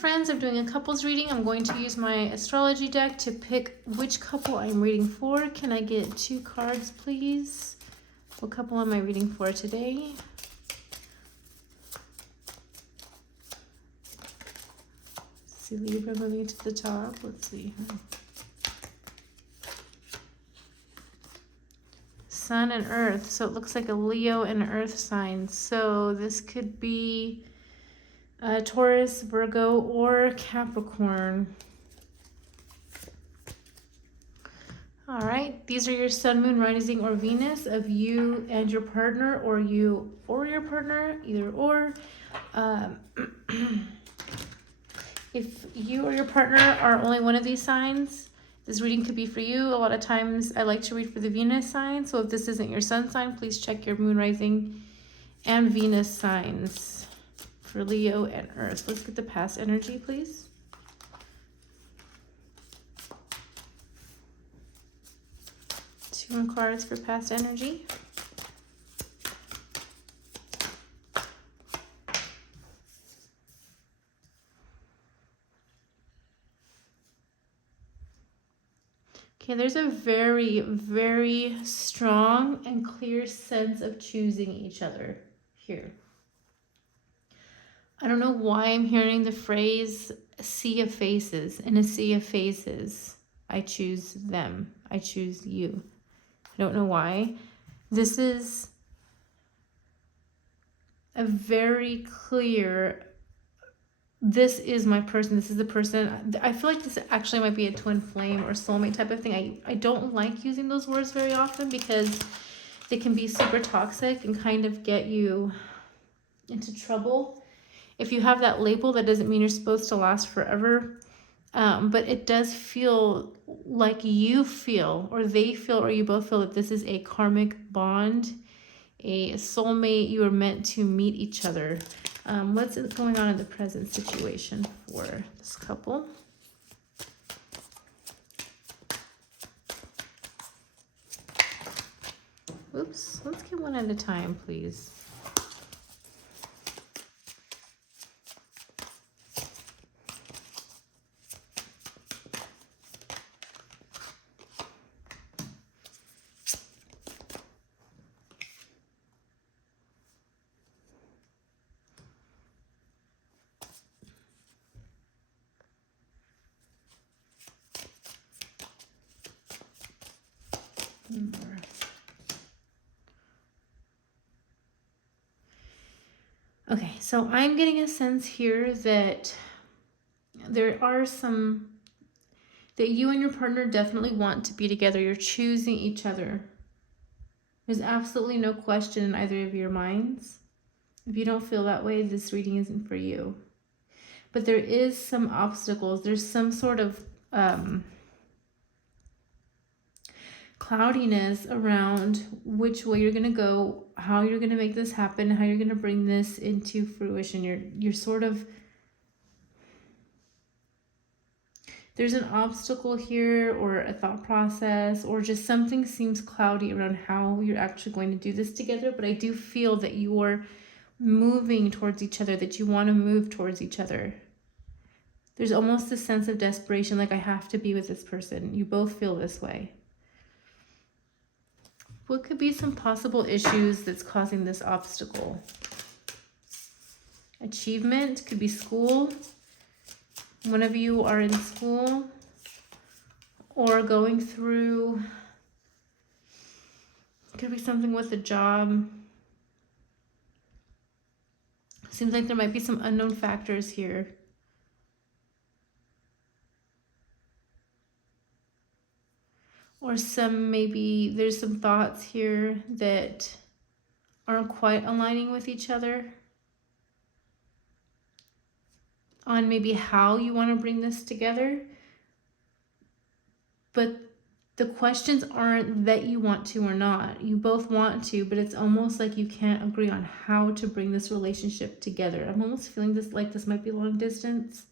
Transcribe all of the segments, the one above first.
friends, I'm doing a couples reading. I'm going to use my astrology deck to pick which couple I'm reading for. Can I get 2 cards, please? What couple am I reading for today? Let's see, Libra moving to the top. Let's see. Sun and Earth. So it looks like a Leo and Earth sign. So this could be Taurus, Virgo, or Capricorn. All right, these are your sun, moon, rising, or Venus of you and your partner, or you or your partner, either or. If you or your partner are only one of these signs, this reading could be for you. A lot of times I like to read for the Venus sign. So if this isn't your sun sign, please check your moon, rising, and Venus signs for Leo and Earth. Let's get the past energy, please. Two cards for past energy. Okay, there's a very, very strong and clear sense of choosing each other here. I don't know why I'm hearing the phrase sea of faces. In a sea of faces, I choose them. I choose you. I don't know why. This is a very clear, this is my person. This is the person. I feel like this actually might be a twin flame or soulmate type of thing. I don't like using those words very often because they can be super toxic and kind of get you into trouble. If you have that label, that doesn't mean you're supposed to last forever. But it does feel like you feel, or they feel, or you both feel that this is a karmic bond, a soulmate. You are meant to meet each other. What's going on in the present situation for this couple? Oops, let's get one at a time, please. Okay, so I'm getting a sense here that there are some, that you and your partner definitely want to be together. You're choosing each other. There's absolutely no question in either of your minds. If you don't feel that way, this reading isn't for you. But there is some obstacles. There's some sort of cloudiness around which way you're going to go, how you're going to make this happen, how you're going to bring this into fruition. You're sort of, there's an obstacle here, or a thought process, or just something seems cloudy around how you're actually going to do this together. But I do feel that you're moving towards each other, that you want to move towards each other. There's almost a sense of desperation, like I have to be with this person. You both feel this way. What could be some possible issues that's causing this obstacle? Achievement, could be school. One of you are in school or going through, could be something with a job. Seems like there might be some unknown factors here. Or maybe there's some thoughts here that aren't quite aligning with each other on maybe how you want to bring this together. But the questions aren't that you want to or not. You both want to, but it's almost like you can't agree on how to bring this relationship together. I'm almost feeling this like this might be long distance.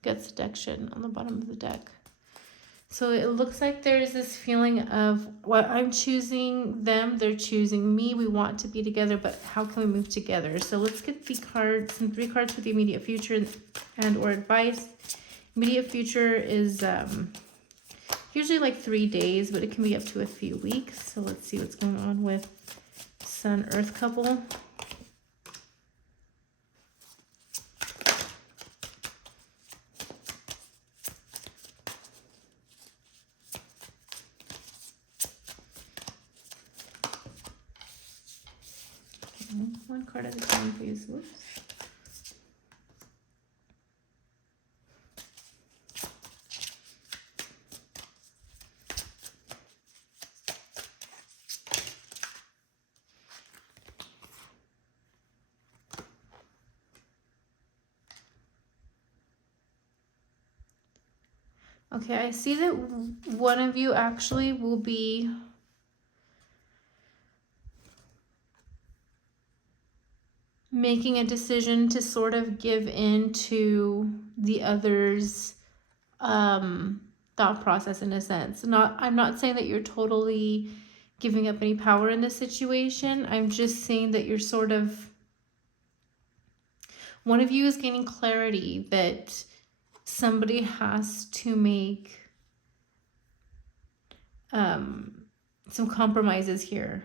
Gut seduction on the bottom of the deck. So it looks like there's this feeling of, well, I'm choosing them, they're choosing me. We want to be together, but how can we move together? So let's get the cards, some 3 cards for the immediate future and or advice. Immediate future is usually like 3 days, but it can be up to a few weeks. So let's see what's going on with Sun Earth couple. One card at a time, please. Whoops. Okay, I see that one of you actually will be making a decision to sort of give in to the other's thought process in a sense. I'm not saying that you're totally giving up any power in this situation. I'm just saying that you're sort of, one of you is gaining clarity that somebody has to make some compromises here.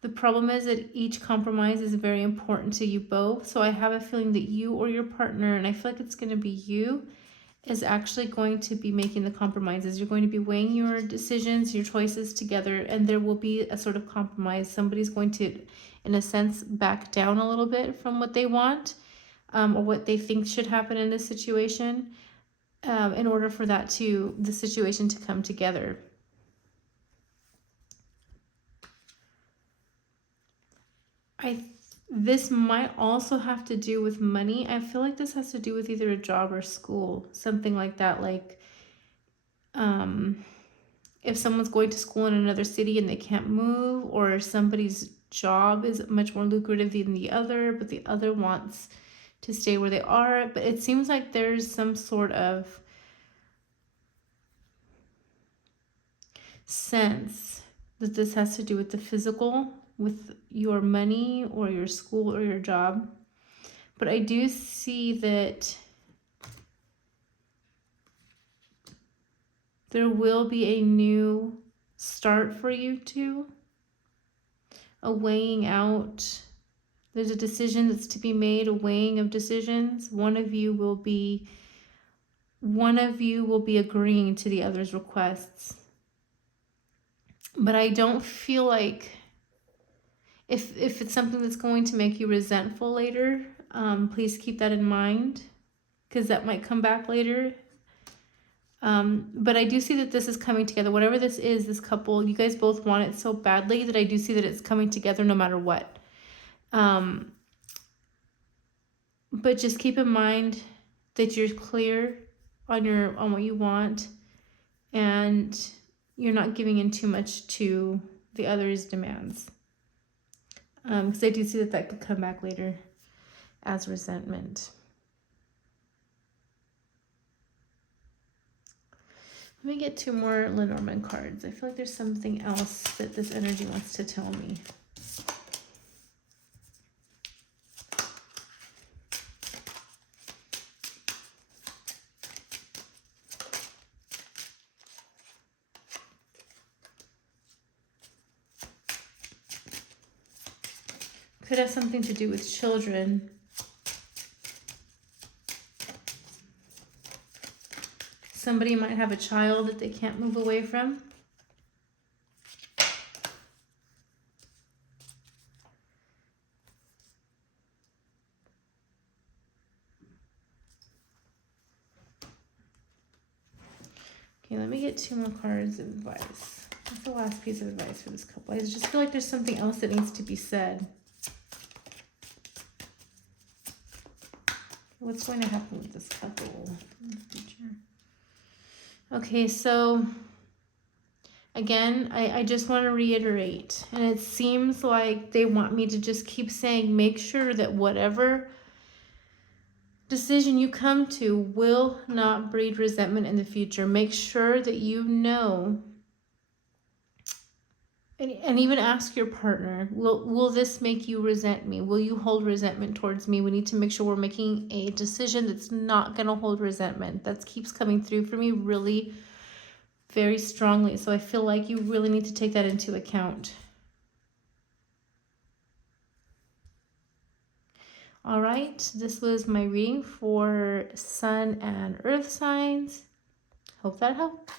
The problem is that each compromise is very important to you both. So I have a feeling that you or your partner, and I feel like it's going to be you, is actually going to be making the compromises. You're going to be weighing your decisions, your choices together, and there will be a sort of compromise. Somebody's going to, in a sense, back down a little bit from what they want or what they think should happen in this situation in order for the situation to come together. This might also have to do with money. I feel like this has to do with either a job or school, something like that. Like if someone's going to school in another city and they can't move, or somebody's job is much more lucrative than the other, but the other wants to stay where they are. But it seems like there's some sort of sense that this has to do with the physical, with your money or your school or your job. But I do see that there will be a new start for you two, a weighing out. There's a decision that's to be made, a weighing of decisions. One of you will be agreeing to the other's requests. But I don't feel like, if it's something that's going to make you resentful later, please keep that in mind, because that might come back later. But I do see that this is coming together. Whatever this is, this couple, you guys both want it so badly that I do see that it's coming together no matter what. But just keep in mind that you're clear on what you want, and you're not giving in too much to the other's demands. Because I do see that could come back later as resentment. Let me get 2 more Lenormand cards. I feel like there's something else that this energy wants to tell me. Could have something to do with children. Somebody might have a child that they can't move away from. Okay, let me get 2 more cards of advice. That's the last piece of advice for this couple. I just feel like there's something else that needs to be said. What's going to happen with this couple in the future? Okay, so again, I just want to reiterate, and it seems like they want me to just keep saying, make sure that whatever decision you come to will not breed resentment in the future. Make sure that you know, and even ask your partner, will this make you resent me? Will you hold resentment towards me? We need to make sure we're making a decision that's not going to hold resentment. That keeps coming through for me really very strongly. So I feel like you really need to take that into account. All right, this was my reading for Sun and Earth signs. Hope that helped.